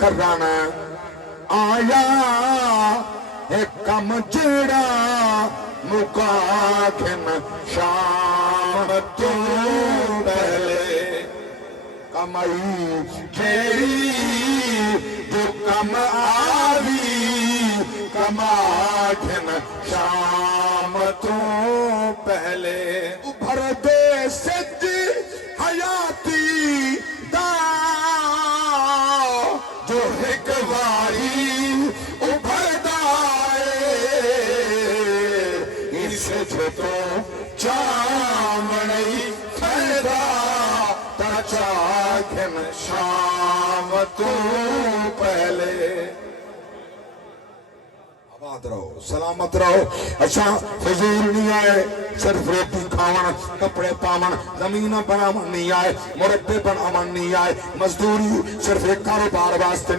करन आया है कम जेड़ा मुका घिन शाम तो पहले कमाई जेड़ी जो कम आवी कमा घिन शाम तो पहले उभर दे सिद्ध हयाती दा जो एक बारी उभरदा इस तो चामणी फैदा ताचा घिन शाम तो पहले आबाद रहो सलामत रहो। अच्छा फजूल नहीं आए सिर्फ रोटी खावन कपड़े पावन जमीन बनावन नहीं आए मुरब्बे बनावन नहीं आए मजदूरी सिर्फ एक कारोबार वास्ते